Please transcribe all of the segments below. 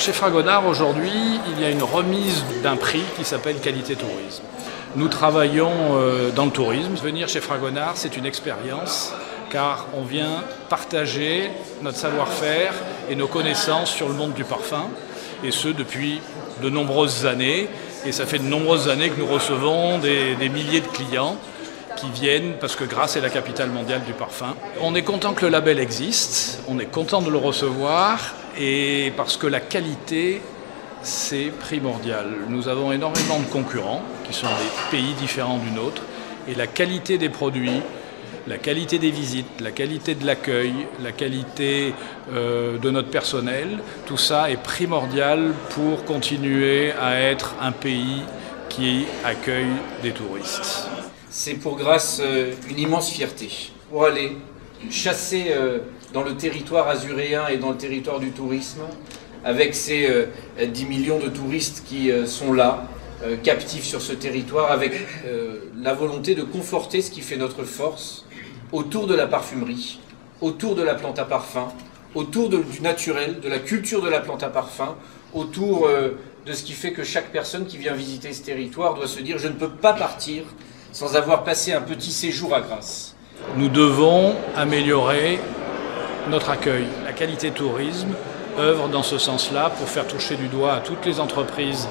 Chez Fragonard, aujourd'hui, il y a une remise d'un prix qui s'appelle Qualité Tourisme. Nous travaillons dans le tourisme. Venir chez Fragonard, c'est une expérience, car on vient partager notre savoir-faire et nos connaissances sur le monde du parfum, et ce depuis de nombreuses années. Et ça fait de nombreuses années que nous recevons des milliers de clients qui viennent parce que Grasse est la capitale mondiale du parfum. On est content que le label existe, on est content de le recevoir, et parce que la qualité, c'est primordial. Nous avons énormément de concurrents qui sont des pays différents du nôtre, et la qualité des produits, la qualité des visites, la qualité de l'accueil, la qualité de notre personnel, tout ça est primordial pour continuer à être un pays qui accueille des touristes. C'est pour Grasse une immense fierté pour aller chasser dans le territoire azuréen et dans le territoire du tourisme, avec ces 10 millions de touristes qui sont là, captifs sur ce territoire, avec la volonté de conforter ce qui fait notre force autour de la parfumerie, autour de la plante à parfum, autour du naturel, de la culture de la plante à parfum, autour de ce qui fait que chaque personne qui vient visiter ce territoire doit se dire « je ne peux pas partir sans avoir passé un petit séjour à Grasse ». Nous devons améliorer notre accueil. La qualité tourisme œuvre dans ce sens-là pour faire toucher du doigt à toutes les entreprises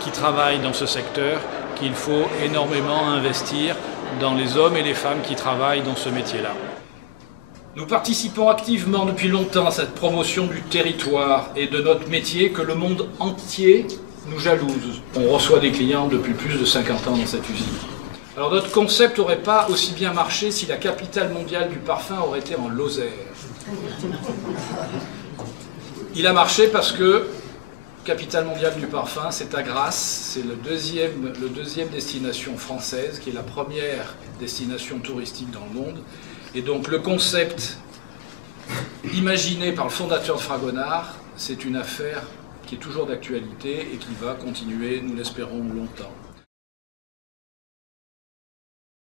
qui travaillent dans ce secteur qu'il faut énormément investir dans les hommes et les femmes qui travaillent dans ce métier-là. Nous participons activement depuis longtemps à cette promotion du territoire et de notre métier que le monde entier nous jalouse. On reçoit des clients depuis plus de 50 ans dans cette usine. Alors notre concept n'aurait pas aussi bien marché si la capitale mondiale du parfum aurait été en Lozère. Il a marché parce que capitale mondiale du parfum, c'est à Grasse, c'est le deuxième destination française, qui est la première destination touristique dans le monde. Et donc le concept imaginé par le fondateur de Fragonard, c'est une affaire qui est toujours d'actualité et qui va continuer, nous l'espérons, longtemps.